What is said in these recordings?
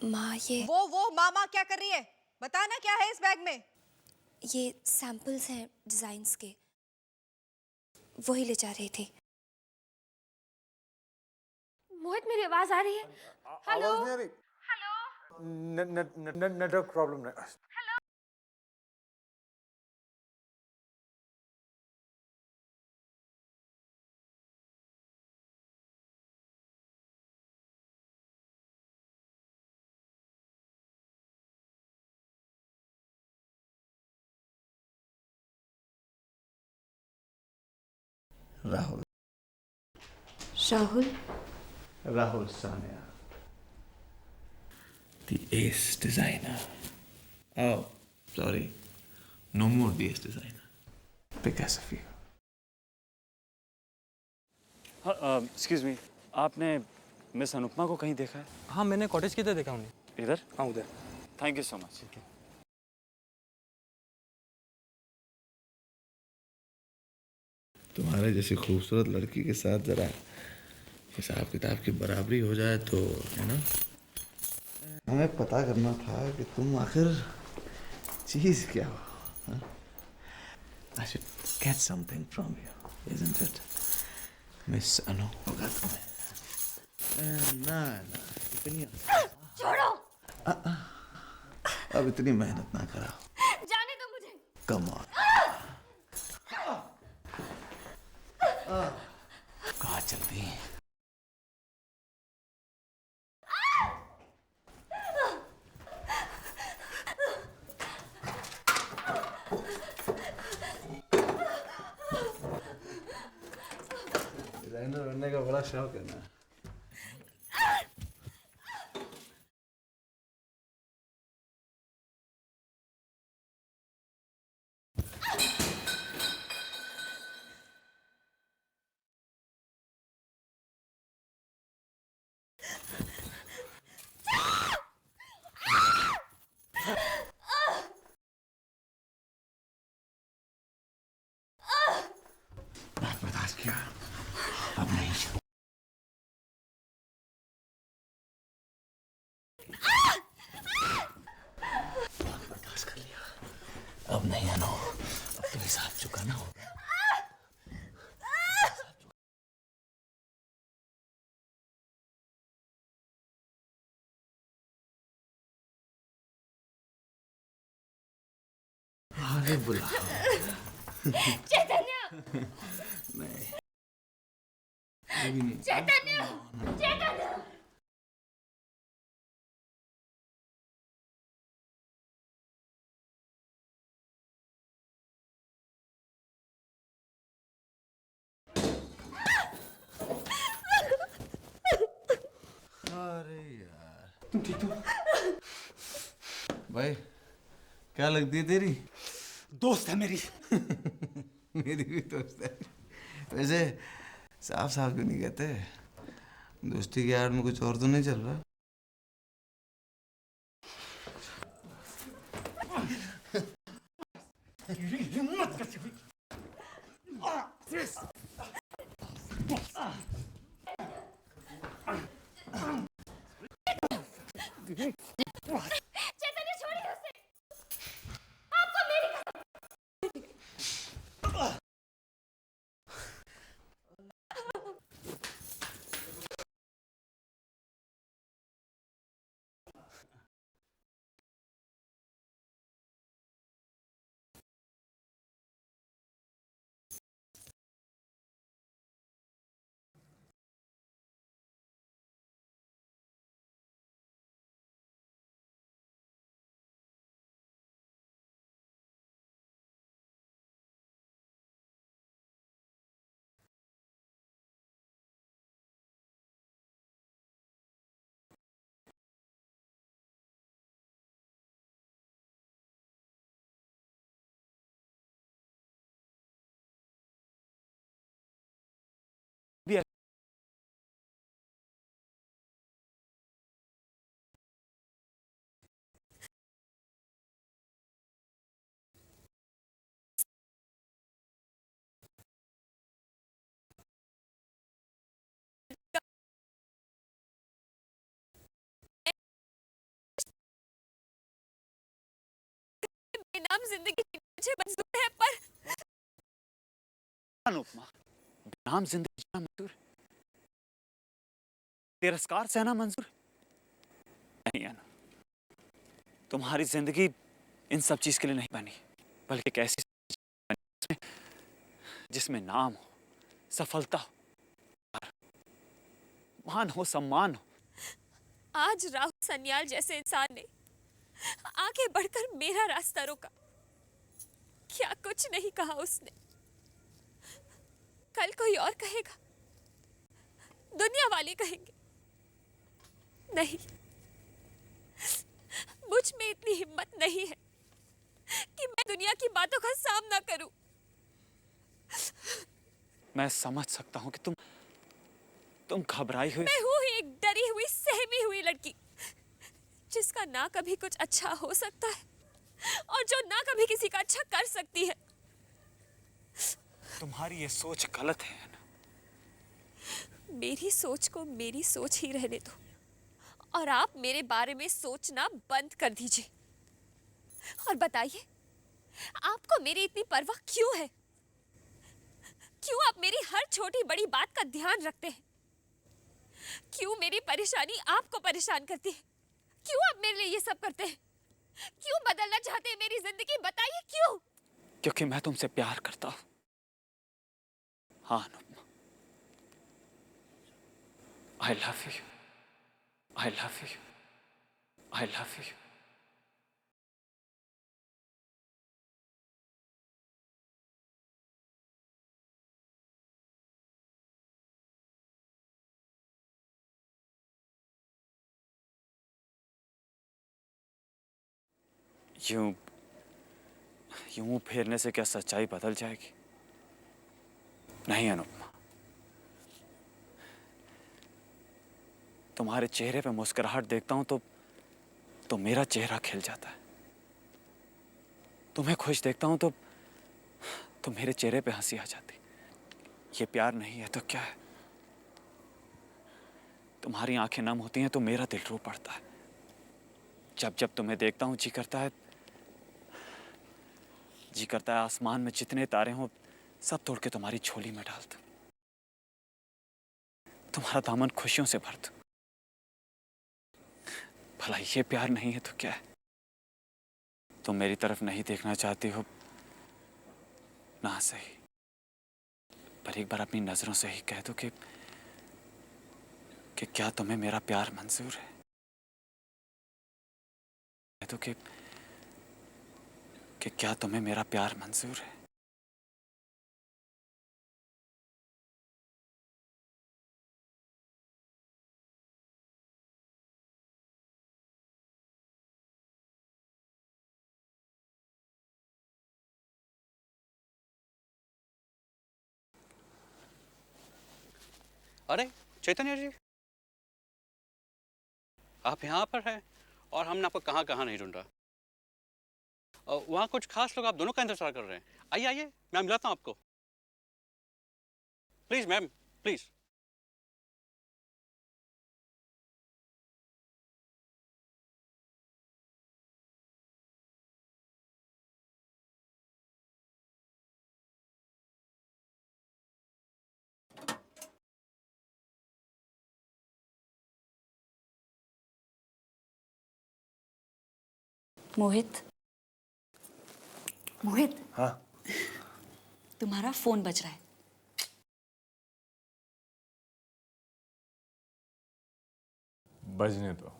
माँ ये वो मामा क्या कर रही है? बता ना, क्या है इस बैग में? ये सैंपल्स हैं डिजाइन्स के, वही ले जा रही थी। मोहित, मेरी आवाज आ रही है? हेलो। आवाज नहीं आ रही। नेटवर्क प्रॉब्लम है। Rahul. Rahul? Rahul Sania, the ace designer. Oh, sorry, no more the ace designer because of you. Excuse me, आपने मिस अनुपमा को कहीं देखा है? हाँ, मैंने कॉटेज की तरह देखा उन्हें। इधर? हाँ, उधर। Thank you so much. तुम्हारे जैसी खूबसूरत लड़की के साथ जरा हिसाब किताब की बराबरी हो जाए तो है ना। हमें पता करना था कि तुम आखिर चीज क्या हो। I should get something from you, isn't it? Miss Anu होगा तुम्हें। ना ना, इतनी छोड़ो। अब इतनी मेहनत ना कराओ। जाने दो मुझे। Come on. कहाँ चलती हैं? डिजाइनर बनने का बड़ा शौक है ना। बहुत बर्दाश्त किया, अब नहीं। बहुत बर्दाश्त कर लिया, अब नहीं अनु। अब तो हिसाब चुकाना होगा। अरे बुलाओ। चैतन्य। नहीं, अभी नहीं। चैतन्य। चैतन्य। अरे यार, तुम ठीक हो? भाई, क्या लगती है तेरी? दोस्त है मेरी। मेरी भी दोस्त है। वैसे साफ साफ क्यों नहीं कहते? दोस्ती की आड़ में कुछ और तो नहीं चल रहा? हिम्मत कैसे हुई? चैतन्य, छोड़िए उसे। आपको मेरी हम जिंदगी जीने मुझे मंजूर है, पर अनुपमा, बेनाम जिंदगी जीना मंजूर है, तिरस्कार सहना मंजूर है? नहीं अनु, तुम्हारी जिंदगी इन सब चीज के लिए नहीं बनी, बल्कि एक ऐसी जिंदगी जिसमें नाम हो, सफलता हो, मान हो, सम्मान हो। आज राहुल सन्याल जैसे इंसान ने आगे बढ़कर मेरा रास्ता रोका। क्या कुछ नहीं कहा उसने। कल कोई और कहेगा, दुनिया वाले कहेंगे। नहीं, मुझ में इतनी हिम्मत नहीं है कि मैं दुनिया की बातों का सामना करूं। मैं समझ सकता हूं कि तुम घबराई हुई। मैं हूं ही एक डरी हुई, सहमी हुई लड़की, जिसका ना कभी कुछ अच्छा हो सकता है और जो ना कभी किसी का अच्छा कर सकती है। तुम्हारी ये सोच गलत है ना? मेरी सोच को मेरी सोच ही रहने दो और आप मेरे बारे में सोचना बंद कर दीजिए। और बताइए, आपको मेरी इतनी परवाह क्यों है? क्यों आप मेरी हर छोटी बड़ी बात का ध्यान रखते हैं? क्यों मेरी परेशानी आपको परेशान करती है? क्यों आप मेरे लिए ये सब करते हैं? क्यों बदलना चाहते हैं मेरी जिंदगी? बताइए क्यों? क्योंकि मैं तुमसे प्यार करता हूं। हाँ Anupama, I love you, I love you, I love you. यूं यूं फेरने से क्या सच्चाई बदल जाएगी? नहीं अनुपमा, तुम्हारे चेहरे पे मुस्कुराहट देखता हूं तो मेरा चेहरा खिल जाता है। तुम्हें खुश देखता हूं तो मेरे चेहरे पे हंसी आ जाती। ये प्यार नहीं है तो क्या है? तुम्हारी आंखें नम होती हैं तो मेरा दिल रो पड़ता है। जब जब तुम्हें देखता हूं जी करता है आसमान में जितने तारे हों सब तोड़ के तुम्हारी झोली में डाल दूं, तुम्हारा दामन खुशियों से भर दूं। भला ये प्यार नहीं है तो क्या है? तुम मेरी तरफ नहीं देखना चाहती हो ना, सही, पर एक बार अपनी नजरों से ही कह दो कि क्या तुम्हें मेरा प्यार मंजूर है? कह दो कि क्या तुम्हें मेरा प्यार मंजूर है? अरे चैतन्य जी, आप यहाँ पर हैं और हमने आपको कहाँ कहाँ नहीं ढूंढा। वहाँ कुछ खास लोग आप दोनों का इंतजार कर रहे हैं। आइए आइए, मैं मिलाता हूँ आपको। Please ma'am, please. Mohit, Mohit, हाँ, तुम्हारा फोन बज रहा है। बजने दो,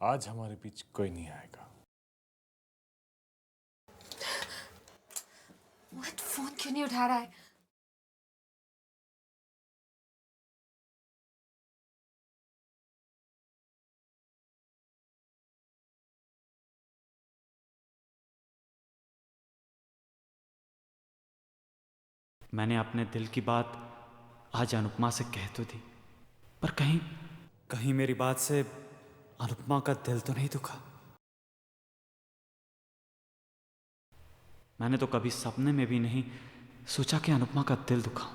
आज हमारे बीच कोई नहीं आएगा। मोहित फोन क्यों नहीं उठा रहा है? मैंने अपने दिल की बात आज अनुपमा से कह तो दी, पर कहीं मेरी बात से अनुपमा का दिल तो नहीं दुखा। मैंने तो कभी सपने में भी नहीं सोचा कि अनुपमा का दिल दुखा।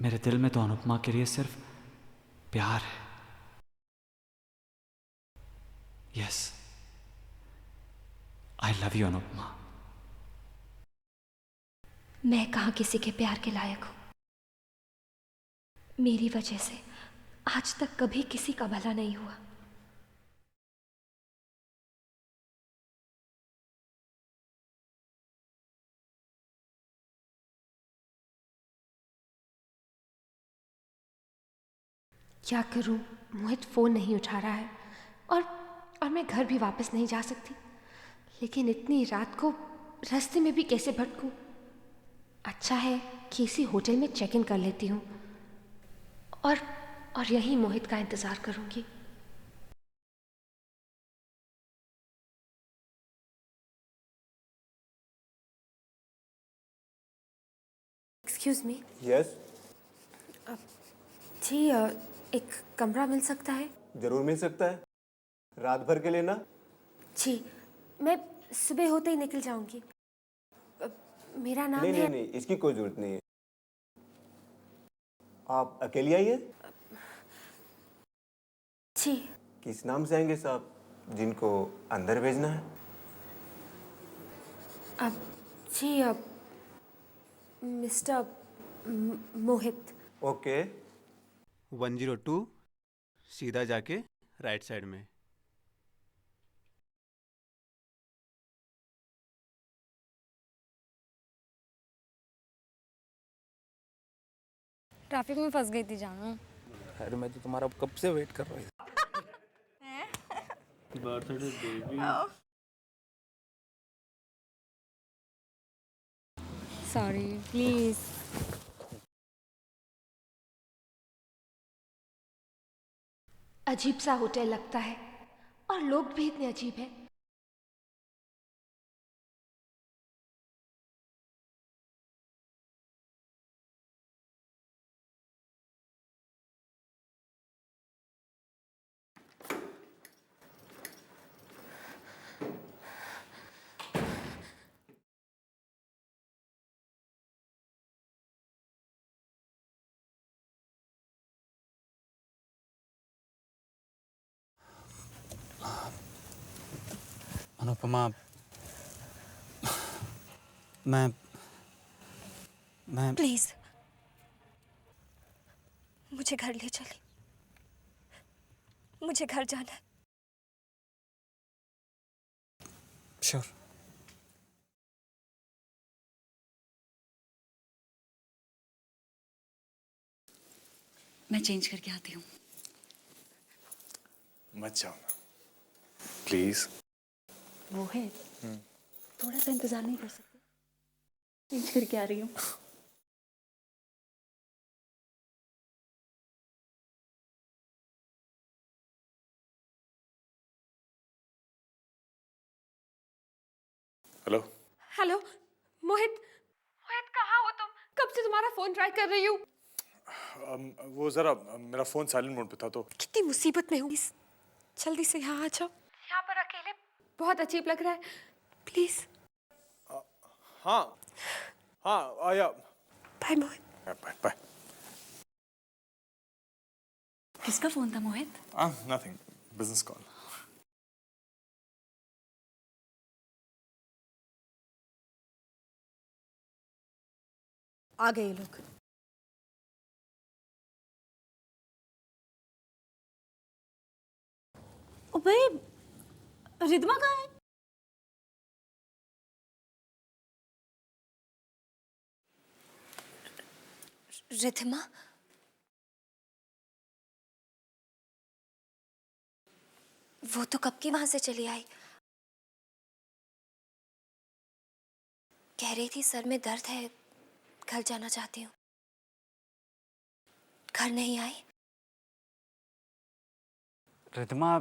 मेरे दिल में तो अनुपमा के लिए सिर्फ प्यार है। Yes, I love you Anupama. मैं कहाँ किसी के प्यार के लायक हूँ। मेरी वजह से आज तक कभी किसी का भला नहीं हुआ। क्या करूं? मोहित फोन नहीं उठा रहा है और मैं घर भी वापस नहीं जा सकती। लेकिन इतनी रात को रास्ते में भी कैसे भटकूं? अच्छा है कि इसी होटल में चेक इन कर लेती हूँ और यहीं मोहित का इंतज़ार करूँगी। Excuse me. यस। जी एक कमरा मिल सकता है? जरूर मिल सकता है, रात भर के लिए ना। जी, मैं सुबह होते ही निकल जाऊंगी। मेरा नाम नहीं है। नहीं नहीं, इसकी कोई जरूरत नहीं है। आप अकेली आई हैं? जी। किस नाम से आएंगे साहब, जिनको अंदर भेजना है? जी मिस्टर मोहित। ओके। 102 सीधा जाके राइट साइड में। ट्रैफिक में फंस गई थी जानू। अरे मैं तो तुम्हारा कब से वेट कर रहा था। Birthday baby. Sorry please. अजीब सा होटल लगता है और लोग भी इतने अजीब हैं। अनुपमा, मैं प्लीज मुझे घर ले चलिए। मुझे घर जाना है। श्योर। मैं चेंज करके आती हूँ। मत जाओ ना प्लीज। मोहित, थोड़ा सा इंतजार नहीं कर सकते? चेंज करके आ रही हूँ। हेलो। हेलो मोहित। मोहित कहाँ हो तुम? कब से तुम्हारा फोन ट्राई कर रही हूँ। वो जरा मेरा फोन साइलेंट मोड पे था तो। कितनी मुसीबत में हूँ। जल्दी से यहाँ आ जाओ। यहाँ पर अकेले बहुत अजीब लग रहा है। प्लीज। हाँ हाँ आया। बाय मोहित। Bye bye. किसका फोन था मोहित? Nothing, business call. आ गए लोग। ओबे, रिदमा कहाँ है? रिधिमा? वो तो कब की वहां से चली आई। कह रही थी सर में दर्द है, घर जाना चाहती हूँ। घर नहीं आई। रिधमा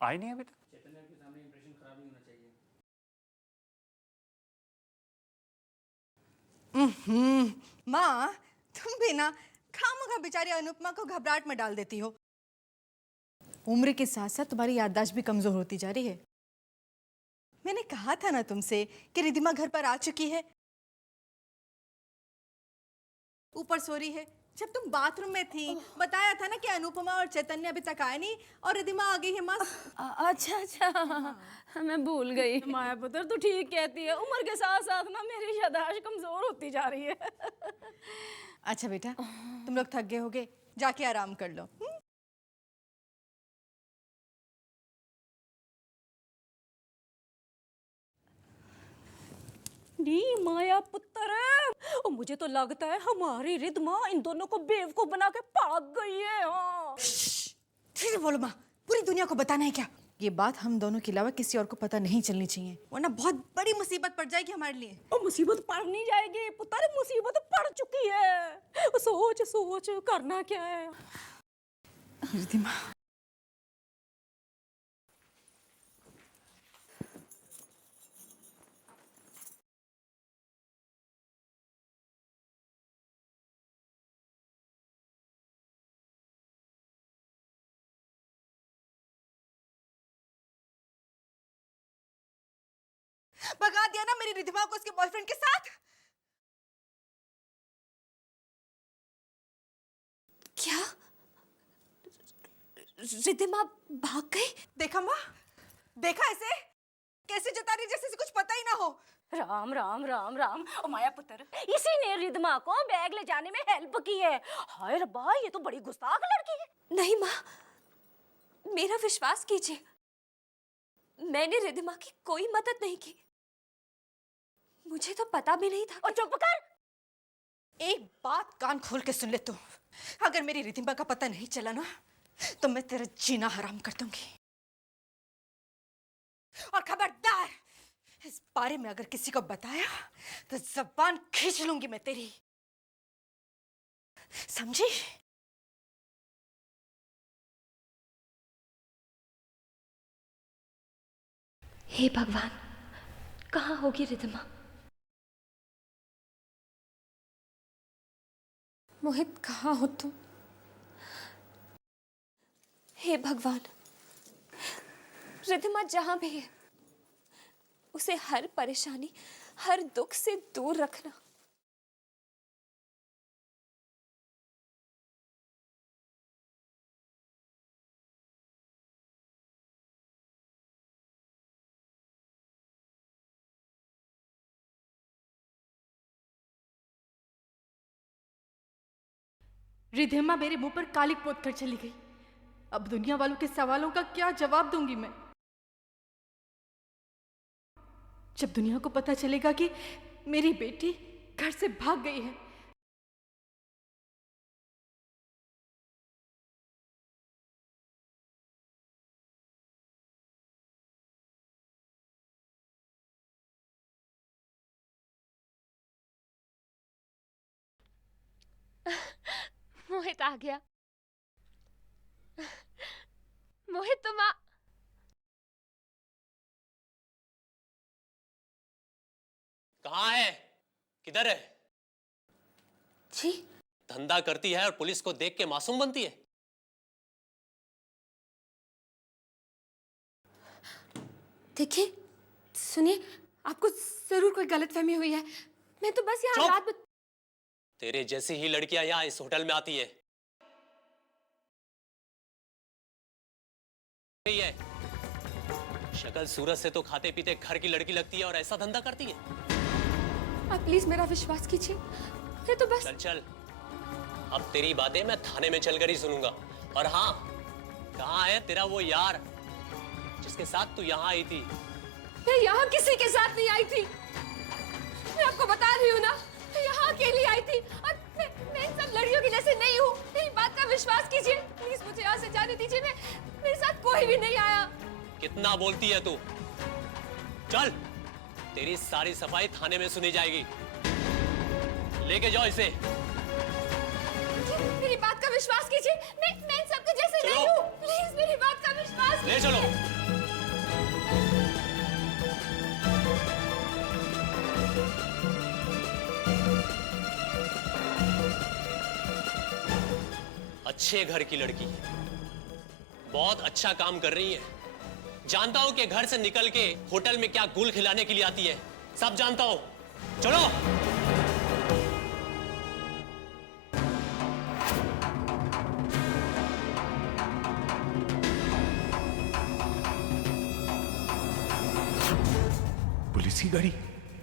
आई नहीं अभी तक। माँ, तुम भी ना खामखा बेचारी अनुपमा को घबराहट में डाल देती हो। उम्र के साथ साथ तुम्हारी याददाश्त भी कमजोर होती जा रही है। मैंने कहा था ना तुमसे कि रिधिमा घर पर आ चुकी है, ऊपर सो रही है, जब तुम बाथरूम में थी बताया था ना कि अनुपमा और चैतन्य अभी तक आए नहीं और रिधिमा आ गई है माँ। अच्छा अच्छा, मैं भूल गई। माया पुत्र तू ठीक कहती है, उम्र के साथ साथ ना मेरी याददाश्त कमजोर होती जा रही है। अच्छा बेटा, तुम लोग थक गए होगे, जाके आराम कर लो। नी माया पुत्र, और मुझे तो लगता है हमारी रिधमा इन दोनों को बेवकूफ बना के भाग गई है। हाँ ठीक बोलो माँ, पूरी दुनिया को बताना है क्या? ये बात हम दोनों के अलावा किसी और को पता नहीं चलनी चाहिए, वरना बहुत बड़ी मुसीबत पड़ जाएगी हमारे लिए। और मुसीबत पड़ नहीं जाएगी पुत्र, मुसीबत पड़ चुकी है। सोच सोच करना क्या है। रिधिमा, भगा दिया ना मेरी रिधिमा को उसके बॉयफ्रेंड के साथ। क्या रिधिमा भाग गई? देखा माँ, देखा ऐसे कैसे जता रही जैसे कुछ पता ही ना हो। राम राम राम राम। ओ माया पुत्र, इसी ने रिधमा को बैग ले जाने में हेल्प की है। हाय रब्बा, ये तो बड़ी गुस्ताख लड़की है। नहीं माँ, मेरा विश्वास कीजिए, मैंने रिधिमा की कोई मदद नहीं की। मुझे तो पता भी नहीं था। और चुप कर। एक बात कान खोल के सुन ले तू, अगर मेरी रिधिमा का पता नहीं चला ना तो मैं तेरा जीना हराम कर दूंगी। और खबरदार, इस बारे में अगर किसी को बताया तो जबान खींच लूंगी मैं तेरी, समझी? हे भगवान, कहाँ होगी रिधिमा? मोहित, कहाँ हो तुम? हे भगवान, रिधिमा जहां भी है उसे हर परेशानी, हर दुख से दूर रखना। रिधिमा मेरे मुंह पर कालिक पोत कर चली गई। अब दुनिया वालों के सवालों का क्या जवाब दूंगी मैं? जब दुनिया को पता चलेगा कि मेरी बेटी घर से भाग गई है। मोहित आ गया। मोहित तुम आ। कहाँ है? किधर है? जी, धंधा करती है और पुलिस को देख के मासूम बनती है। देखिए, सुनिए, आपको जरूर कोई गलतफहमी हुई है। मैं तो बस यहाँ चुप! रात। तेरे जैसी ही लड़कियां यहाँ इस होटल में आती है। शक्ल सूरत से तो खाते पीते घर की लड़की लगती है और ऐसा धंधा करती है। आप प्लीज मेरा विश्वास कीजिए, मैं तो बस। चल चल, अब तेरी बातें मैं थाने में चलकर ही सुनूंगा। और हाँ, कहाँ है तेरा वो यार जिसके साथ तू यहाँ आई थी? मैं यहाँ किसी के साथ नहीं आई थी, मैं आपको बता रही हूँ ना, मैं यहाँ अकेली आई थी। और मैं इन सब लड़कियों की जैसे नहीं हूँ, मेरी बात का विश्वास कीजिए प्लीज, मुझे यहाँ से जाने दीजिए। मेरे साथ कोई भी नहीं आया। कितना बोलती है तू? चल, तेरी सारी सफाई थाने में सुनी जाएगी। लेके जाओ इसे। मेरी बात का विश्वास कीजिए, मैं इन सबके जैसे नहीं हूँ, प्लीज मेरी बात का विश्वास ले चलो। अच्छे घर की लड़की, बहुत अच्छा काम कर रही है। जानता हूं कि घर से निकल के होटल में क्या गुल खिलाने के लिए आती है, सब जानता हूं। चलो। इसकी गाड़ी?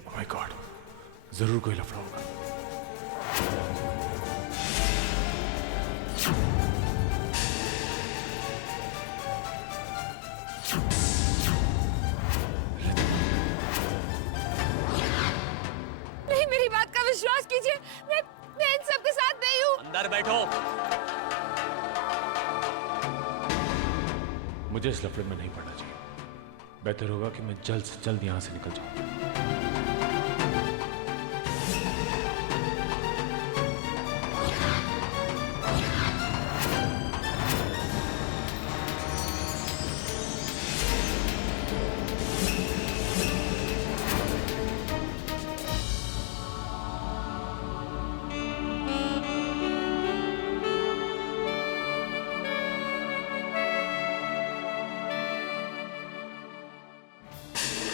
ओह माय गॉड, जरूर कोई लफड़ा होगा। नहीं, मेरी बात का विश्वास कीजिए, मैं इन सब के साथ नहीं हूँ। अंदर बैठो। मुझे इस लफड़े में नहीं पड़ना चाहिए। बेहतर होगा कि मैं जल्द से जल्द यहां से निकल जाऊं।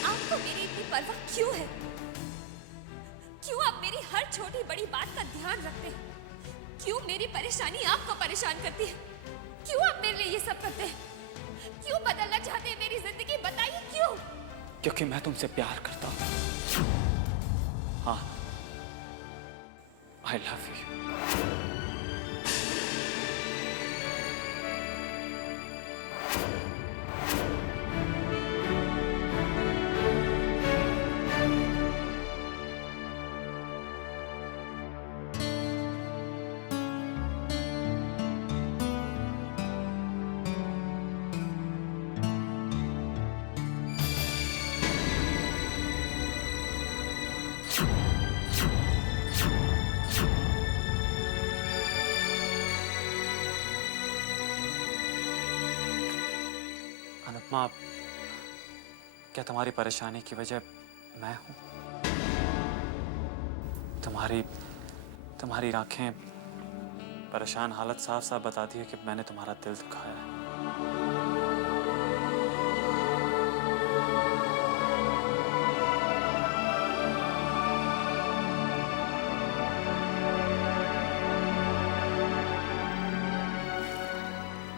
आपको मेरी इतनी परवाह क्यों है? क्यों आप मेरी हर छोटी बड़ी बात का ध्यान रखते हैं? क्यों मेरी परेशानी आपको परेशान करती है? क्यों आप मेरे लिए ये सब करते हैं? क्यों बदलना चाहते हैं मेरी जिंदगी? बताइए क्यों? क्योंकि मैं तुमसे प्यार करता हूँ। हाँ, आई लव यू। अनुपमा, क्या तुम्हारी परेशानी की वजह मैं हूं? तुम्हारी आंखें परेशान हालत साफ साफ बताती है कि मैंने तुम्हारा दिल दुखाया है।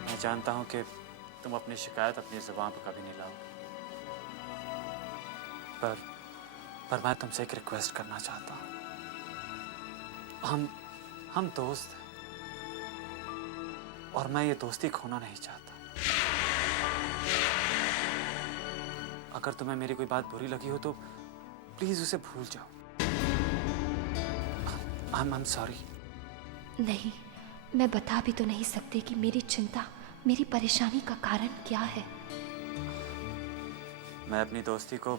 मैं जानता हूं कि तुम अपनी शिकायत अपनी जुबान पर कभी नहीं लाओगे, पर मैं तुमसे एक रिक्वेस्ट करना चाहता हूं। हम दोस्त हैं और मैं ये दोस्ती खोना नहीं चाहता। अगर तुम्हें मेरी कोई बात बुरी लगी हो तो प्लीज उसे भूल जाओ। I'm sorry। नहीं, मैं बता भी तो नहीं सकती कि मेरी चिंता, मेरी परेशानी का कारण क्या है। मैं अपनी दोस्ती को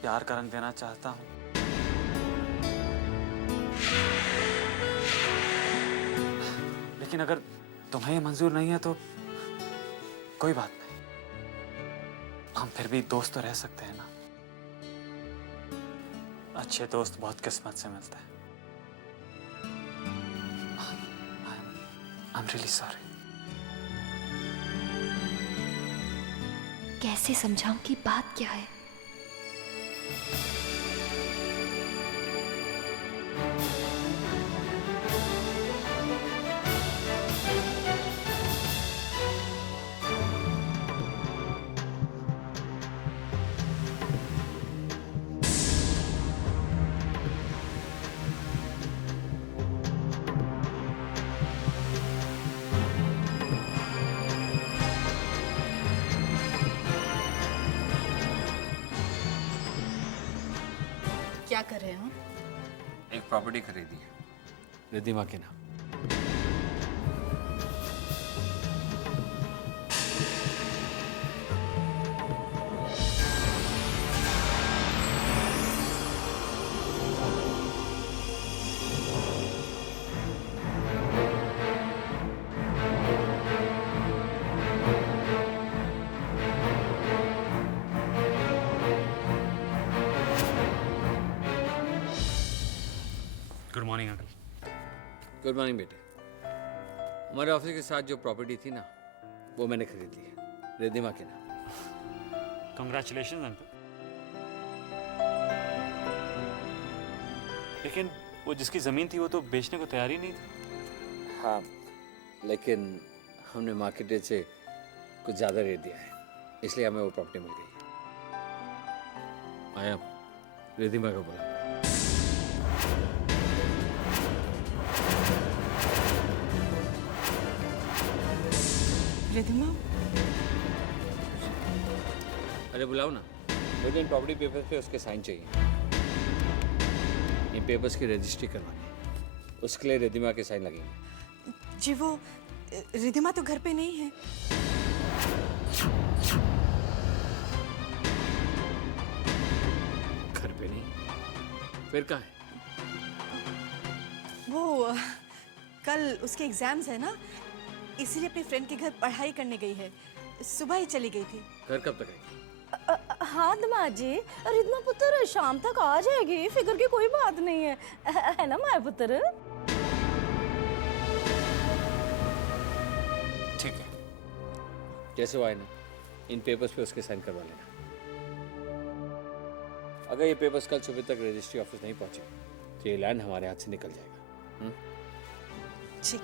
प्यार का रंग देना चाहता हूँ। लेकिन अगर तुम्हें ये मंजूर नहीं है तो कोई बात नहीं, हम फिर भी दोस्त तो रह सकते हैं ना। अच्छे दोस्त बहुत किस्मत से मिलते हैं। I'm really sorry। कैसे समझाऊं कि बात क्या है? क्या कर रहे हैं हम? एक प्रॉपर्टी खरीदी है रिद्धिमा के नाम। Good morning uncle. Good morning बेटे। हमारे ऑफिस के साथ जो प्रॉपर्टी थी ना, वो मैंने खरीद ली है रिद्धिमा के नाम। Congratulation uncle. लेकिन वो जिसकी जमीन थी वो तो बेचने को तैयार ही नहीं था। हाँ, लेकिन हमने मार्केट रेट से कुछ ज़्यादा रेट दिया है, इसलिए हमें वो प्रॉपर्टी मिल गई। आया रिद्धिमा को बुला। रिद्धिमा, अरे बुलाओ ना। मुझे इन प्रॉपर्टी पेपर्स पे उसके साइन चाहिए। इन पेपर्स की रजिस्ट्री करवानी है, उसके लिए रिद्धिमा के साइन लगेंगे। जी वो रिद्धिमा तो घर पे नहीं है। घर पे नहीं? फिर कहाँ है? वो कल उसके एग्जाम्स है ना, इसीलिए अपने फ्रेंड के घर पढ़ाई करने गई है। सुबह ही चली गई थी। घर कब तक आएगी? हाँ दमाद जी, रिद्मा पुत्र शाम तक आ जाएगी, फिक्र की कोई बात नहीं है ना माया पुत्र? ठीक है, जैसे वो आए ना, इन पेपर्स पे उसके साइन करवा लेना। अगर ये पेपर्स कल सुबह तक रजिस्ट्री ऑफिस नहीं पहुंचे तो ये लैंड हमारे हाथ से निकल जाएगा। ठीक।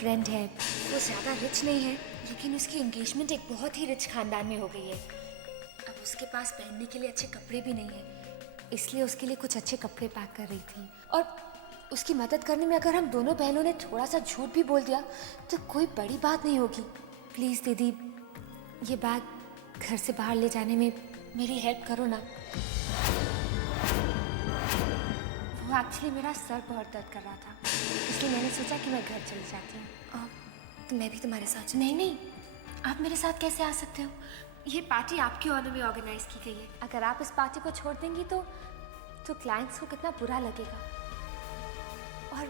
फ्रेंड है, वो ज़्यादा रिच नहीं है, लेकिन उसकी एंगेजमेंट एक बहुत ही रिच खानदान में हो गई है। अब उसके पास पहनने के लिए अच्छे कपड़े भी नहीं है, इसलिए उसके लिए कुछ अच्छे कपड़े पैक कर रही थी। और उसकी मदद करने में अगर हम दोनों बहनों ने थोड़ा सा झूठ भी बोल दिया तो कोई बड़ी बात नहीं होगी। प्लीज़ दीदी, ये बैग घर से बाहर ले जाने में मेरी हेल्प करो ना। वो एक्चुअली मेरा सर बहुत दर्द कर रहा था, इसलिए मैंने सोचा कि मैं घर चली जाती हूँ। तो मैं भी तुम्हारे साथ? नहीं, आप मेरे साथ कैसे आ सकते हो? ये पार्टी आपके ऑनर में ऑर्गेनाइज की गई है। अगर आप इस पार्टी को छोड़ देंगी तो क्लाइंट्स को कितना बुरा लगेगा, और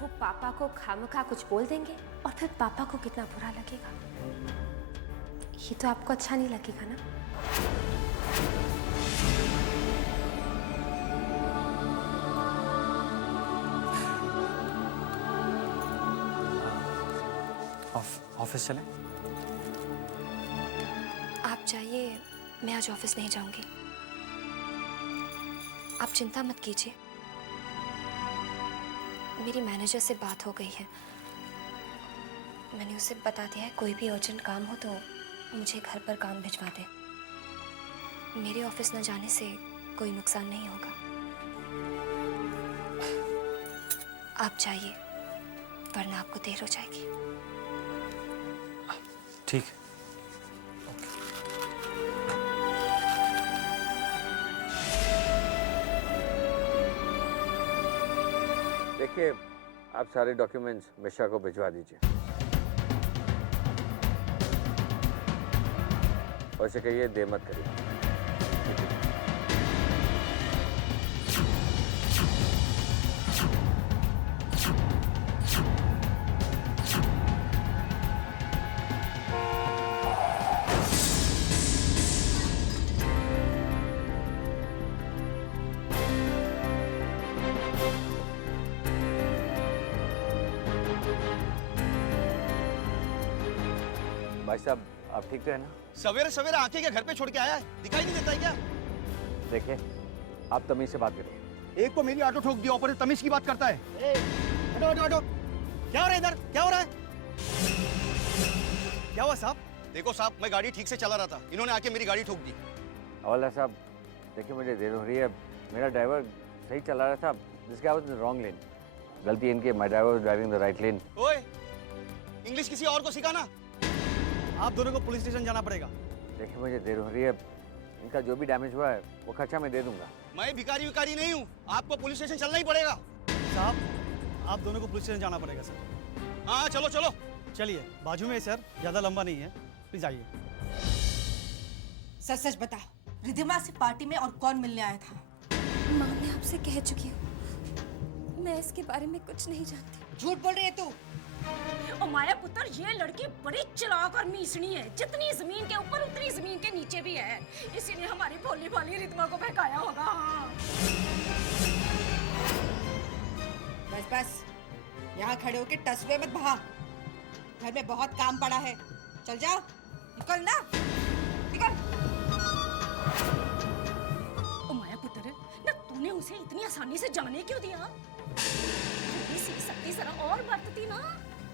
वो पापा को खामखा कुछ बोल देंगे और फिर पापा को कितना बुरा लगेगा। ये तो आपको अच्छा नहीं लगेगा ना। ऑफिस चलें? आप जाइए, मैं आज ऑफिस नहीं जाऊंगी। आप चिंता मत कीजिए, मेरी मैनेजर से बात हो गई है। मैंने उसे बता दिया है कोई भी अर्जेंट काम हो तो मुझे घर पर काम भिजवा दे। मेरे ऑफिस न जाने से कोई नुकसान नहीं होगा। आप जाइए, वरना आपको देर हो जाएगी। ठीक। देखिए, आप सारे डॉक्यूमेंट्स मिश्रा को भिजवा दीजिए और उसे कहिए देर मत करिए। भाई साहब, आप ठीक तो है ना? सवेरे सवेरे आके क्या घर पे छोड़ के आया है? दिखाई नहीं देता है क्या? देखिए, आप तमीज से बात करिए। एक को मेरी ऑटो ठोक दिया, ऊपर से तमीज की बात करता है। हटो हटो हटो, क्या हो रहा है इधर? क्या हो रहा है? क्या हुआ साहब? देखो साहब, मैं गाड़ी ठीक से चला रहा था, इन्होंने आके मेरी गाड़ी ठोक दी। हवलदार साहब, देखिए मुझे देर हो रही है। मेरा ड्राइवर सही चला रहा था, this guy was in the wrong lane. गलती इनकी, my driver was driving the right lane. ओए, इंग्लिश किसी और को सिखाना। आप दोनों को पुलिस स्टेशन जाना पड़ेगा। देखिए मुझे देर हो रही है, इनका जो भी डैमेज हुआ है वो खर्चा मैं दे दूंगा। मैं भिखारी विकारी नहीं हूँ, आपको पुलिस स्टेशन चलना ही पड़ेगा। साहब, आप दोनों को पुलिस स्टेशन जाना पड़ेगा सर। हाँ चलो चलो। चलिए बाजू में है सर, ज़्यादा लंबा नहीं है, प्लीज आइए। सच सच बता, रिधिमा से पार्टी में और कौन मिलने आया था? माँ मैं आपसे कह चुकी हूँ, मैं इसके बारे में कुछ नहीं जानती। झूठ बोल रही है तू। ओ माया पुत्र, ये लड़की बड़ी चालाक और मीसनी है। जितनी जमीन के ऊपर उतनी जमीन के नीचे भी है। इसीलिए हमारी भोली भाली रिधिमा को बहकाया होगा। बस बस, यहाँ खड़े होके टसवे मत बहा। घर में बहुत काम पड़ा है, चल जाओ, निकल ना, निकल। ओ माया पुत्र, ना तूने उसे इतनी आसानी से जाने क्यों दिया? सीख सकती जरा और बरतती ना,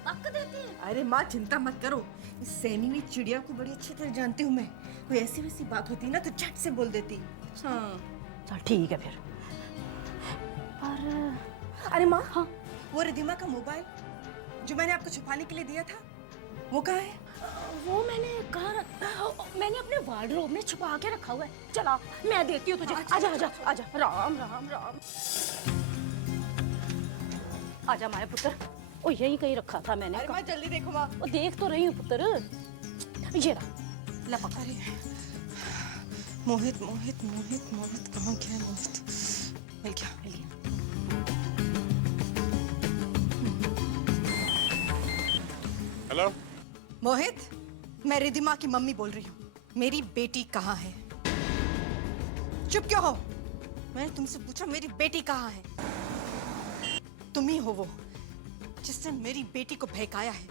पक देती है। अरे माँ चिंता मत करो, इस सैनी हुई चिड़िया को बड़ी अच्छी तरह जानती हूँ मैं। कोई ऐसी वैसी बात होती ना तो झट से बोल देती। हाँ चल ठीक है फिर। पर अरे माँ, हाँ वो रिधिमा का मोबाइल जो मैंने आपको छुपाने के लिए दिया था, वो कहाँ है? वो मैंने अपने वार्डरोब में छुपा के रखा हुआ है। चला मैं देती हूँ तुझे। आजा आजा आजा। राम राम राम। आजा माया पुत्र, ओ यही कहीं रखा था मैंने। अरे माँ जल्दी देखो माँ। ओ देख तो रही हूँ पुत्र, ये रहा लपका। अरे मोहित मोहित मोहित मोहित कहाँ गया मोहित? मिल गया मिल गया। हेलो मोहित, मैं रिधिमा की मम्मी बोल रही हूँ। मेरी बेटी कहाँ है? चुप क्यों हो? मैंने तुमसे पूछा मेरी बेटी कहाँ है? तुम ही हो वो जिसने मेरी बेटी को बहकाया है,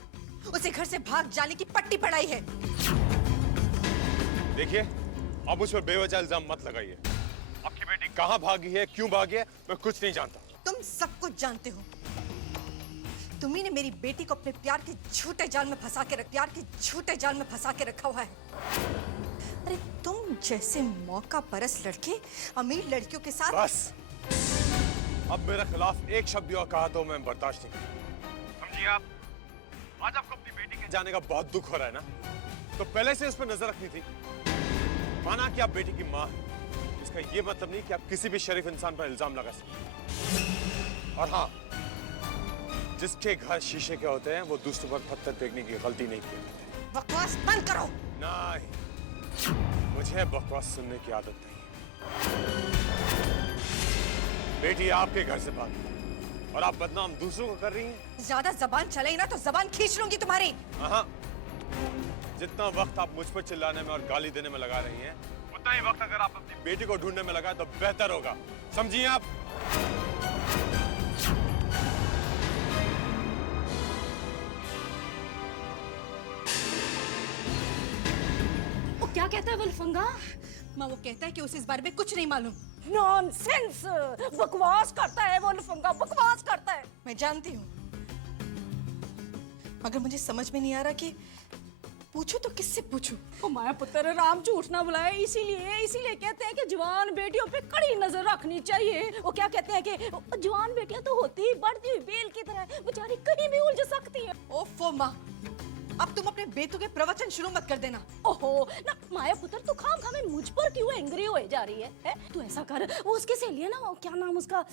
उसे घर से भाग जाने की पट्टी पड़ाई है। देखिए, आप मुझ पर बेवजह इल्जाम मत लगाइए। आपकी बेटी कहाँ भागी है, क्यों भागी है, मैं कुछ नहीं जानता। तुम सब कुछ जानते हो। तुम्ही ने मेरी बेटी को अपने प्यार के झूठे जाल में फंसा के रखा हुआ है। अरे तुम जैसे मौका परस लड़के अमीर लड़कियों के साथ। बस, अब मेरे खिलाफ एक शब्द और कहा तो मैं बर्दाश्त नहीं करूंगा। समझिए आप, आज आपको अपनी बेटी के जाने का बहुत दुख हो रहा है ना, तो पहले से उस पर नजर रखनी थी। माना कि आप बेटी की माँ हैं, इसका ये मतलब नहीं कि आप किसी भी शरीफ इंसान पर इल्जाम लगा सकते। और हाँ, जिसके घर शीशे के होते हैं वो दूसरों पर पत्थर फेंकने की गलती नहीं की। बकवास बंद करो। नहीं, मुझे बकवास सुनने की आदत नहीं। बेटी आपके घर से भागी और आप बदनाम दूसरों को कर रही हैं। ज्यादा जबान चलेगी ना तो जबान खींच लूंगी तुम्हारी। हाँ, जितना वक्त आप मुझ पर चिल्लाने में और गाली देने में लगा रही हैं, उतना ही वक्त अगर आप अपनी बेटी को ढूंढने में लगाए तो बेहतर होगा। समझिए आप। वो क्या कहता है वलफंगा? माँ वो कहता है कि उसे इस बारे में कुछ नहीं मालूम। नॉनसेंस, बकवास करता है वो लफंगा, बकवास करता है। मैं जानती हूँ, मगर मुझे समझ में नहीं आ रहा कि पूछूं तो किससे पूछूं? ओ माया पुत्र, राम झूठ ना बुलाए। इसीलिए कहते हैं कि जवान बेटियों पे कड़ी नजर रखनी चाहिए। वो क्या कहते हैं कि जवान बेटियां तो होती ही बढ़ती हुई बेल की तरह, बेचारी कहीं भी उलझ सकती है। ओफो माँ, अब तुम अपने बेतुके प्रवचन शुरू मत कर देना। ओहो ना माया पुत्र, तू खाम में मुझ पर क्यों एंग्री हो जा रही है? तू ऐसा कर, वो उसकी सहेली है ना, क्या नाम उसका,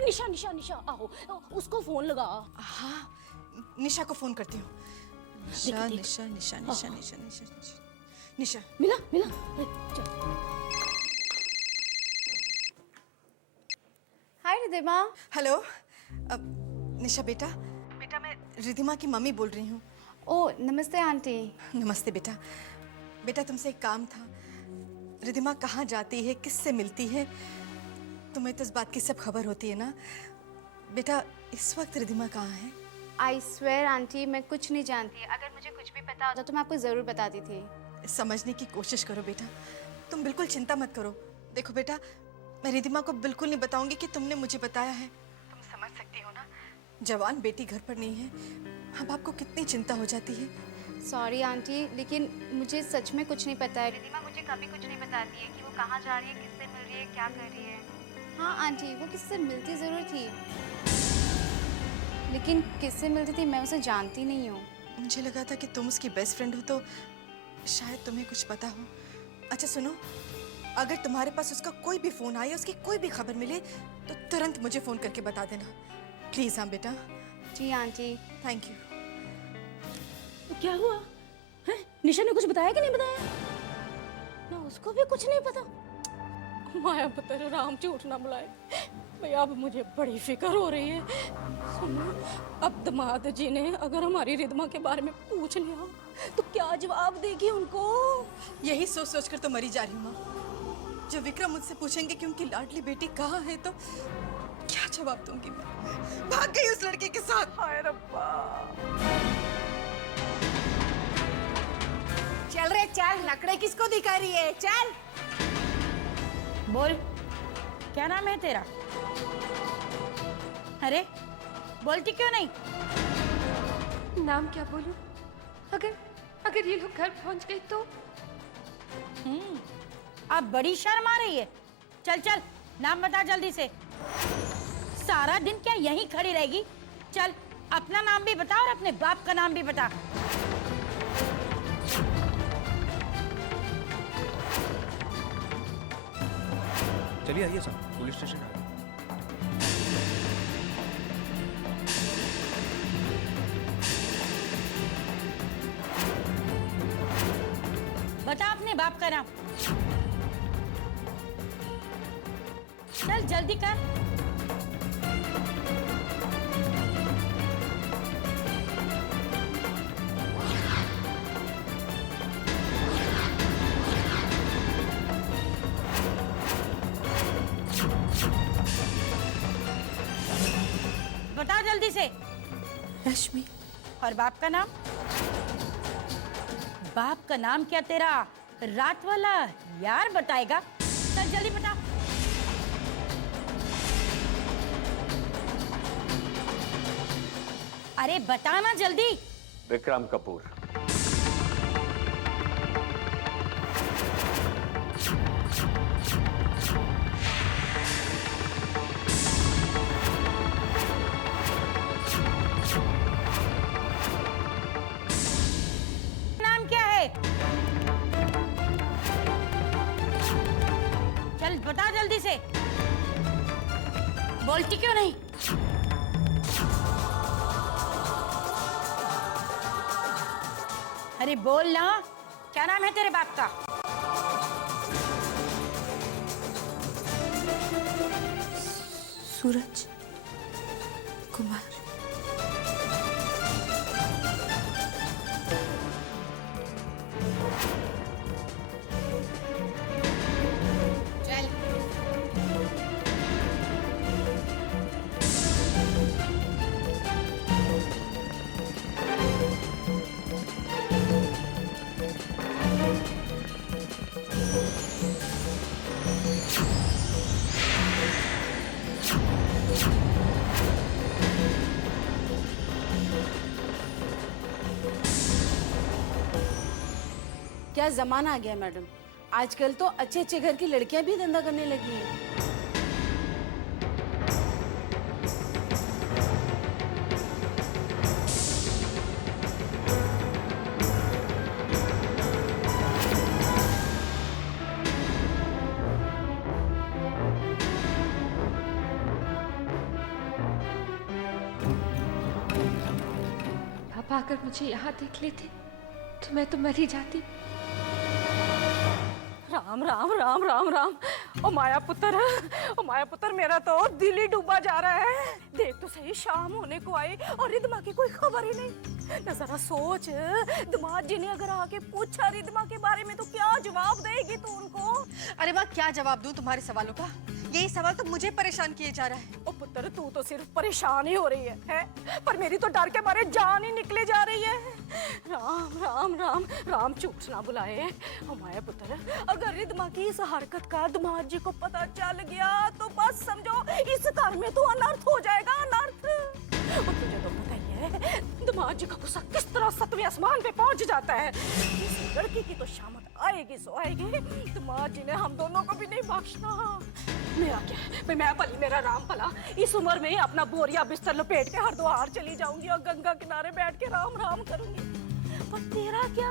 निशा, आओ उसको फोन लगा। हाँ, निशा को फोन करती हूँ। निशा मिला। हाय रिधिमा। हेलो, निशा बेटा मैं रिधिमा की मम्मी बोल रही हूँ। ओ नमस्ते आंटी। नमस्ते बेटा तुमसे एक काम था। रिधिमा कहाँ जाती है, किससे मिलती है? तुम्हें तो इस बात की सब खबर होती है ना बेटा। इस वक्त रिधिमा कहाँ है? आई स्वेयर आंटी, मैं कुछ नहीं जानती। अगर मुझे कुछ भी पता होता तो मैं आपको ज़रूर बताती थी। समझने की कोशिश करो बेटा, तुम बिल्कुल चिंता मत करो। देखो बेटा, मैं रिधिमा को बिल्कुल नहीं बताऊंगी कि तुमने मुझे बताया है। तुम समझ सकती हो ना, जवान बेटी घर पर नहीं है, अब आपको कितनी चिंता हो जाती है। सॉरी आंटी, लेकिन मुझे सच में कुछ नहीं पता है। रिधिमा मुझे कभी कुछ नहीं बताती है कि वो कहाँ जा रही है, किससे मिल रही है, क्या कर रही है। हाँ आंटी, वो किससे मिलती ज़रूर थी, लेकिन किससे मिलती थी मैं उसे जानती नहीं हूँ। मुझे लगा था कि तुम उसकी बेस्ट फ्रेंड हो तो शायद तुम्हें कुछ पता हो। अच्छा सुनो, अगर तुम्हारे पास उसका कोई भी फ़ोन आए, उसकी कोई भी खबर मिले तो तुरंत मुझे फ़ोन करके बता देना प्लीज़। हाँ बेटा। जी आंटी। Thank you. क्या हुआ है? निशा ने कुछ बताया कि नहीं बताया? ना उसको भी कुछ नहीं पता। माया पुत्र राम झूठ ना बुलाए भैया, अब मुझे बड़ी फिक्र हो रही है। सुनो, अब दामाद जी ने अगर हमारी रिदमा के बारे में पूछ लिया तो क्या जवाब देगी उनको? यही सोच सोच कर तो मरी जा रही हूँ माँ। जब विक्रम मुझसे पूछेंगे कि उनकी लाडली बेटी कहाँ है तो क्या जवाब दूंगी मैं? भाग गई उस लड़के के साथ। हाय रब्बा। चल रे चल, नखरे किसको दिखा रही है? चल बोल, क्या नाम है तेरा? अरे बोलती क्यों नहीं? नाम क्या बोलूं? अगर ये लोग घर पहुंच गए तो? अब बड़ी शर्म आ रही है। चल चल, नाम बता जल्दी से। सारा दिन क्या यहीं खड़ी रहेगी? चल अपना नाम भी बता और अपने बाप का नाम भी बता। चलिए आइए साहब, पुलिस स्टेशन आ गए। बता अपने बाप का नाम। चल जल्दी कर। बता जल्दी से। रश्मि। और बाप का नाम? बाप का नाम क्या तेरा रात वाला यार बताएगा? चल जल्दी बता। अरे बताना जल्दी। विक्रम कपूर। नाम क्या है? चल बता जल्दी से। बोलती क्यों नहीं? अरे बोल ना, क्या नाम है तेरे बाप का? सूरज कुमार। चल। क्या जमाना आ गया मैडम, आजकल तो अच्छे अच्छे घर की लड़कियां भी धंधा करने लगी हैं। पापा अगर मुझे यहाँ देख लेते तो मैं तो मर ही जाती। राम राम राम राम राम। ओ माया पुत्र मेरा तो दिल ही डूबा जा रहा है। देख तो सही, शाम होने को आई और रिदमा की कोई खबर ही नहीं। न जरा सोच, दामाद जी ने अगर आके पूछा रिदमा के बारे में तो क्या जवाब देगी तू उनको? अरे माँ, क्या जवाब दूं तुम्हारे सवालों का? यही सवाल तो मुझे परेशान किए जा रहा है। ओ पुत्र, तू तो सिर्फ परेशान ही हो रही है? पर मेरी तो डर के मारे जान ही निकले जा रही है। राम राम राम राम झूठ ना बुलाए। ओ माया पुत्र, अगर रिदमा की इस हरकत का दामाद जी को पता चल गया तो बस समझो इस घर में तो अनर्थ हो जाएगा, अनर्थ। और तुझे तो पता ही है दामाद जी का गुस्सा किस तरह 7वें आसमान पे पहुंच जाता है। इस लड़की की तो शामत आएगी सो आएगी। दामाद जी ने हम दोनों को भी नहीं बख्शना। मेरा क्या है, मैं भली मेरा राम भला इस उम्र में ही अपना बोरिया बिस्तर लपेट के हरिद्वार चली जाऊंगी और गंगा किनारे बैठ के राम राम करूंगी। पर तेरा क्या?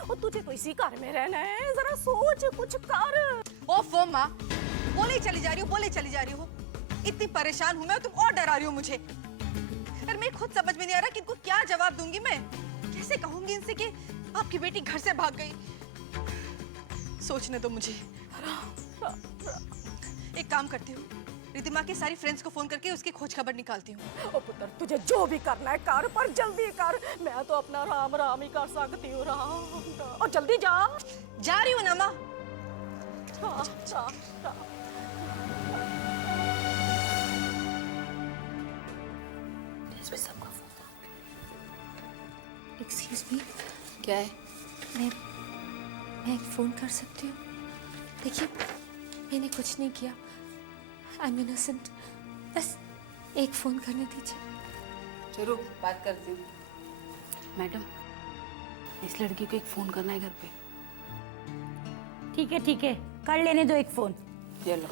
और तुझे तो इसी घर में रहना है, जरा सोच कुछ कर। ओफो माँ, बोले चली जा रही हो। इतनी परेशान हूँ मैं, तुम और डरा रही हो मुझे। अरे मैं खुद समझ में नहीं आ रहा कि इनको क्या जवाब दूंगी मैं। कैसे कहूंगी इनसे कि आपकी बेटी घर से भाग गई? सोचने दो मुझे। एक काम करती हूँ, रिद्धिमा के सारी फ्रेंड्स को फोन करके उसकी खोज खबर निकालती हूँ। ओ पुत्र, तुझे जो भी करना है कर, पर जल्दी कर। मैं तो अपना राम राम ही कर सकती हूँ। राम और जल्दी जा। जा रही हूँ ना माँ। सबका फोन। एक्सक्यूज मी, क्या है? मैं एक फ़ोन कर सकती हूँ? देखिए, मैंने कुछ नहीं किया। I am innocent. बस एक फ़ोन करने दीजिए। चलो बात करती हूँ। मैडम, इस लड़की को एक फोन करना है घर पे। ठीक है, कर लेने दो एक फोन। ये लो।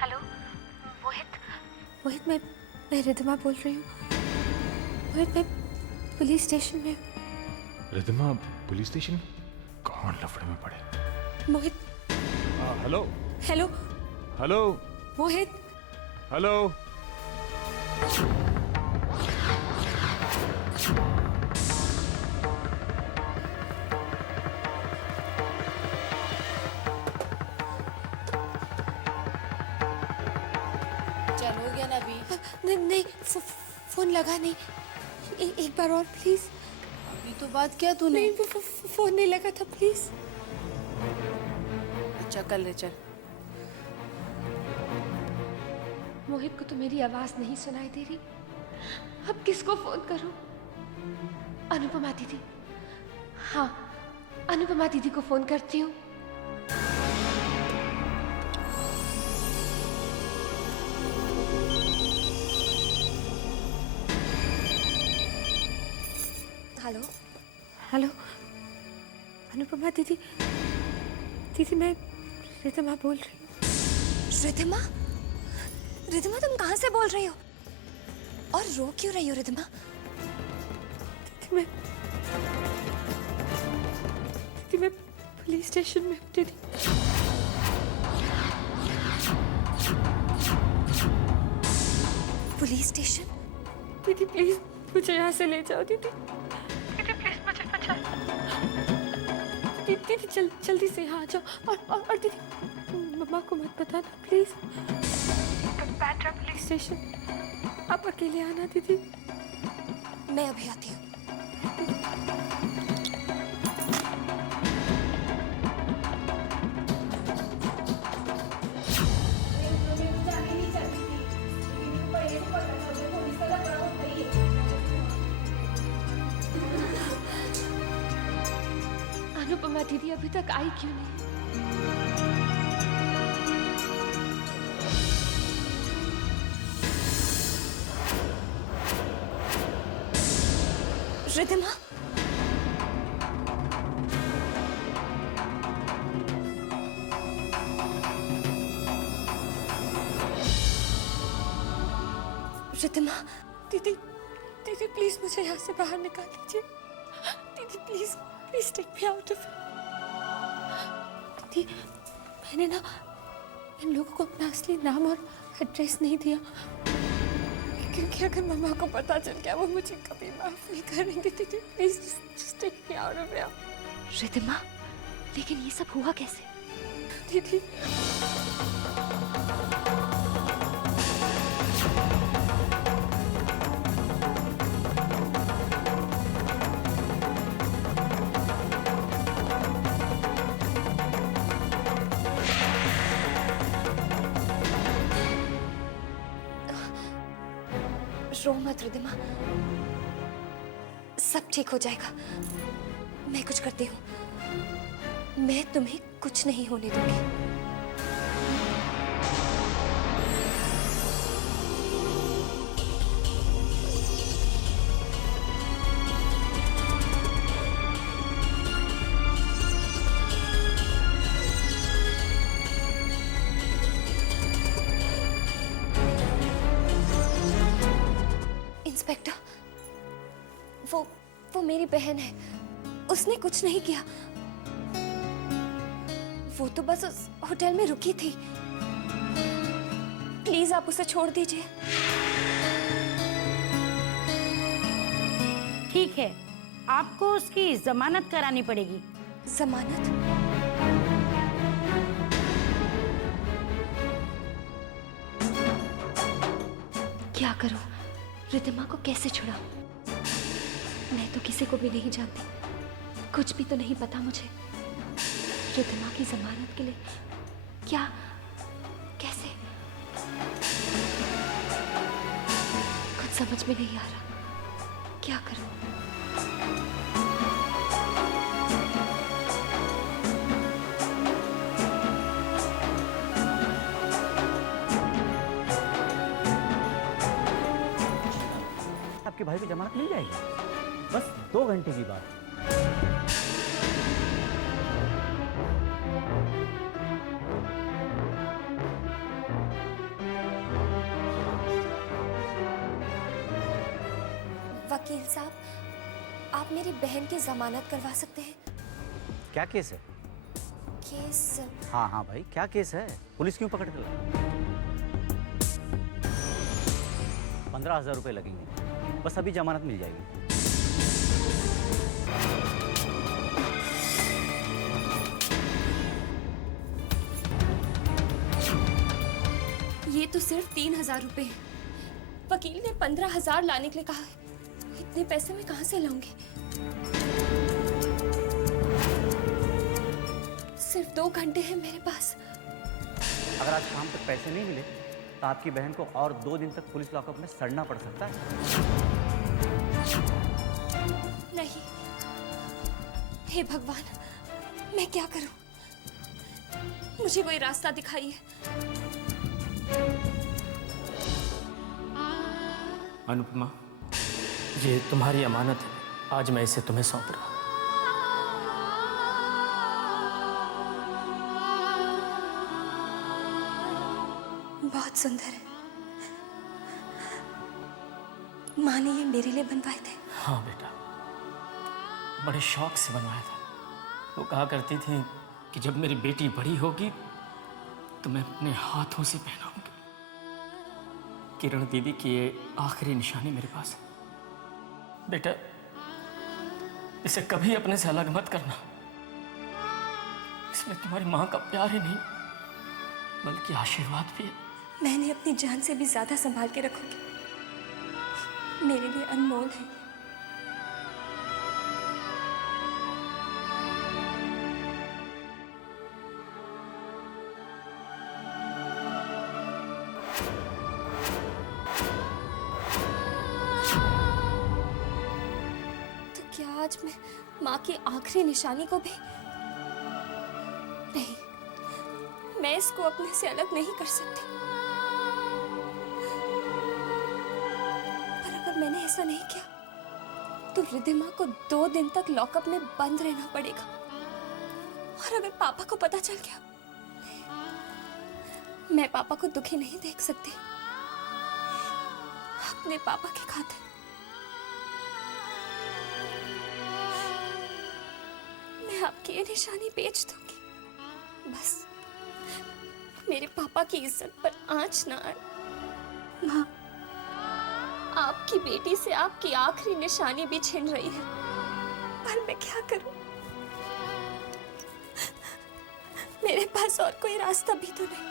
हेलो मोहित, मैं रिद्धिमा बोल रही हूँ। मोहित, मैं पुलिस स्टेशन में। Riddhima police station? कौन लफड़े में पड़े? मोहित। हेलो हेलो हेलो मोहित। हेलो। चल हो गया ना अभी? नहीं, फोन लगा नहीं। एक बार और प्लीज। अभी तो बात किया तूने। नहीं, फोन नहीं लगा था, प्लीज। अच्छा कर ले, चल। मोहित को तो मेरी आवाज नहीं सुनाई दे रही। अब किसको फोन करूं? अनुपमा दीदी। हाँ, अनुपमा दीदी को फोन करती हूँ। हेलो अनुपमा दीदी। मैं रिद्धिमा बोल रही हूँ। रिद्धिमा? रिद्धिमा, तुम कहाँ से बोल रही हो? और रो क्यों रही हो रिद्धिमा? दीदी मैं पुलिस स्टेशन में हूँ दीदी। Police station? दीदी प्लीज मुझे यहाँ से ले जाओ दीदी। दीदी प्लीज मुझे बचाओ। दीदी जल्दी से यहाँ आ जाओ। और दीदी मम्मा को मत बताना प्लीज। Bandra police station. आप अकेले आना दीदी। मैं अभी आती हूँ। अनुपमा दीदी अभी तक आई क्यों नहीं? रिद्धिमा? रिद्धिमा? दीदी प्लीज मुझे यहाँ से बाहर निकाल दीजिए। दीदी please take me out of. दीदी मैंने ना इन लोगों को अपना असली नाम और एड्रेस नहीं दिया, क्योंकि अगर मम्मा को पता चल गया वो मुझे कभी माफ नहीं करेंगे। दीदी please just take me out of here. Riddhima, लेकिन ये सब हुआ कैसे? दीदी रो मत रिद्धिमा, सब ठीक हो जाएगा। मैं कुछ करती हूँ। मैं तुम्हें कुछ नहीं होने दूंगी। इंस्पेक्टर, वो मेरी बहन है। उसने कुछ नहीं किया। वो तो बस उस होटल में रुकी थी। प्लीज आप उसे छोड़ दीजिए। ठीक है, आपको उसकी जमानत करानी पड़ेगी। जमानत? क्या करूं? रिद्धिमा को कैसे छुड़ाऊं? मैं तो किसी को भी नहीं जानती, कुछ भी तो नहीं पता मुझे। रिद्धिमा की जमानत के लिए क्या, कैसे, कुछ समझ में नहीं आ रहा। क्या करूं? आपके भाई को जमानत मिल जाएगी, बस 2 घंटे की बात। वकील साहब, आप मेरी बहन की जमानत करवा सकते हैं? क्या केस है? केस? हाँ हाँ भाई, क्या केस है? पुलिस क्यों पकड़ कर लाई? 15,000 रुपये लगेंगे, बस अभी जमानत मिल जाएगी। ये तो सिर्फ 3,000 रुपए है। वकील ने 15,000 लाने के लिए कहा है। इतने पैसे मैं कहाँ से लाऊंगी? सिर्फ 2 घंटे हैं मेरे पास। अगर आज शाम तक पैसे नहीं मिले तो आपकी बहन को और 2 दिन तक पुलिस लॉकअप में सड़ना पड़ सकता है। नहीं, हे भगवान, मैं क्या करूं? मुझे कोई रास्ता दिखाइए। अनुपमा, ये तुम्हारी अमानत है, आज मैं इसे तुम्हें सौंप रहा हूं। बहुत सुंदर है। माँ ने ये मेरे लिए बनवाए थे? हाँ बेटा, बड़े शौक से बनवाया था। वो कहा करती थी कि जब मेरी बेटी बड़ी होगी तो मैं अपने हाथों से पहनाऊंगी। किरण दीदी की ये आखिरी निशानी मेरे पास है। बेटा, इसे कभी अपने से अलग मत करना। इसमें तुम्हारी माँ का प्यार ही नहीं बल्कि आशीर्वाद भी है। मैंने अपनी जान से भी ज्यादा संभाल के रखूंगी। मेरे लिए अनमोल है। तो क्या आज मैं माँ की आखिरी निशानी को भी नहीं, मैं इसको अपने से अलग नहीं कर सकती। पर अगर मैंने ऐसा नहीं किया तो रिद्धिमा को 2 दिन तक लॉकअप में बंद रहना पड़ेगा। और अगर पापा को पता चल गया, मैं पापा को दुखी नहीं देख सकती। अपने पापा के खातिर मैं आपकी ये निशानी बेच दूंगी। बस मेरे पापा की इज्जत पर आंच ना आए। माँ, आपकी बेटी से आपकी आखिरी निशानी भी छिन रही है, पर मैं क्या करूं? मेरे पास और कोई रास्ता भी तो नहीं।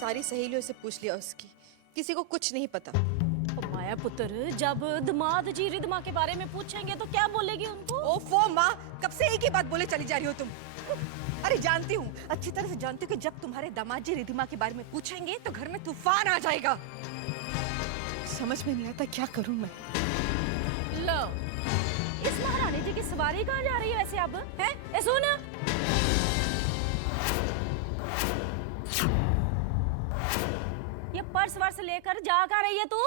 सारी सहेलियों से पूछ लिया उसकी, किसी को कुछ नहीं पता। माया पुत्र, जब दामाद जी रिद्धिमा के बारे में पूछेंगे तो क्या बोलेगी उनको? ओफो माँ, कब से एक ही बात बोले चली जा रही हो तुम। अरे जानती हूँ, अच्छी तरह से जानती हूँ कि जब तुम्हारे दामाद जी रिद्धिमा के बारे में पूछेंगे तो घर में तूफान आ जाएगा। समझ में नहीं आता क्या करूँ मैं। लो, इस महारानी जी की सवारी कहाँ जा रही है वैसे अब? हैं? ए सुन, ये पर्स वर्स लेकर जा कर रही है तू?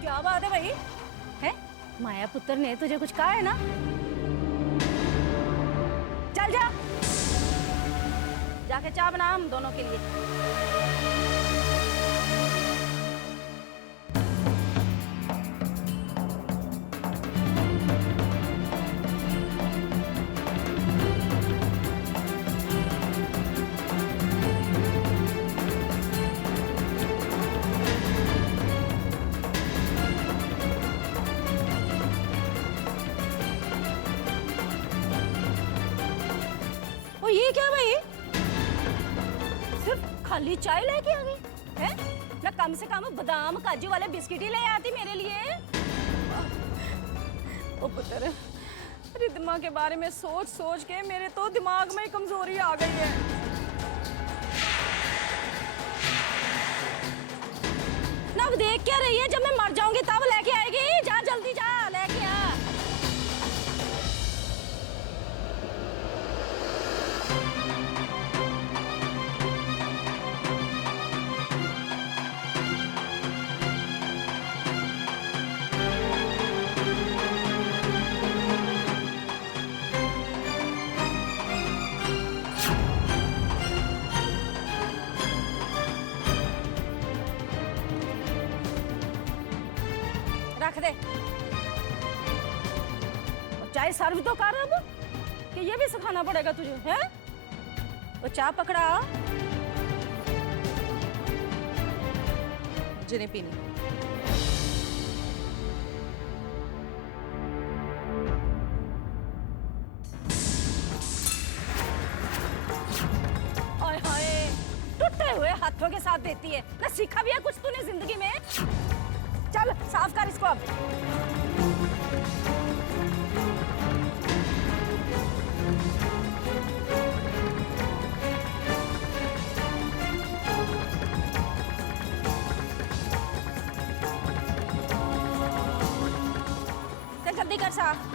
क्या बात है भाई? हैं? माया पुत्र ने तुझे कुछ कहा है ना? चल जा, जाके चाय बना हम दोनों के लिए। और ये क्या भाई, सिर्फ खाली चाय लेके आ गई है ना? कम से कम बादाम काजू वाले बिस्किट ही ले आती मेरे लिए। ओ पुत्र, रिद्धिमा के बारे में सोच सोच के मेरे तो दिमाग में कमजोरी आ गई है। ना अब देख क्या रही है, जब मैं मर जाऊंगी तब लेके आएगी। जा जल्दी जा, लेके आ। रख दे और चाय सर्व तो कर अब, कि ये भी सिखाना पड़ेगा तुझे, है? तो चाय पकड़ा, जिन्हें पीनी। ओए होए, टूटे हुए हाथों के साथ देती है ना? सीखा भी है कुछ तूने जिंदगी में? चल साफ कर इसको अब। चल जल्दी कर साफ।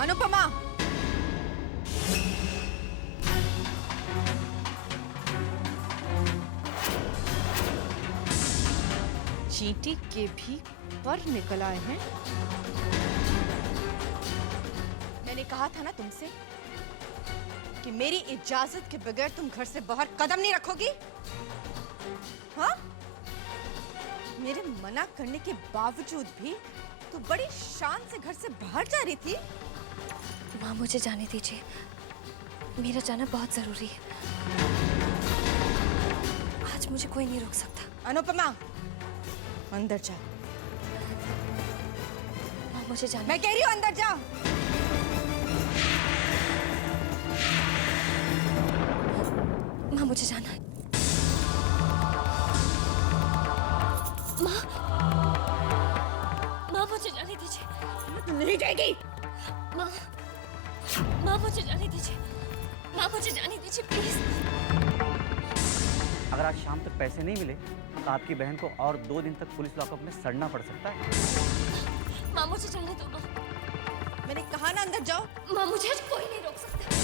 अनुपमा, चींटी के भी पर निकल आए हैं। मैंने कहा था ना तुमसे कि मेरी इजाजत के बगैर तुम घर से बाहर कदम नहीं रखोगी। हाँ, मेरे मना करने के बावजूद भी तू बड़ी शान से घर से बाहर जा रही थी। माँ मुझे जाने दीजिए, मेरा जाना बहुत जरूरी है। आज मुझे कोई नहीं रोक सकता। अनुपमा, अंदर जा। माँ मुझे जाना, मैं कह रही हूँ अंदर जा। माँ मुझे जाना है। माँ, माँ मुझे जाने दीजिए। नहीं जाएगी। माँ, माँ मुझे जाने दीजिए। माँ मुझे जाने दीजिए प्लीज। अगर आज शाम तक पैसे नहीं मिले तो आपकी बहन को और 2 दिन तक पुलिस लॉकअप में सड़ना पड़ सकता है। माँ मुझे जाने दो। माँ, मैंने कहा ना अंदर जाओ। माँ मुझे आज कोई नहीं रोक सकता।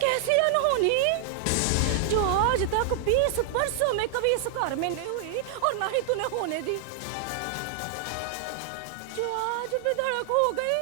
कैसी अनहोनी जो आज तक 20 वर्षों में कभी इस घर में नहीं हुई और ना ही तूने होने दी, जो आज भी धड़क हो गई।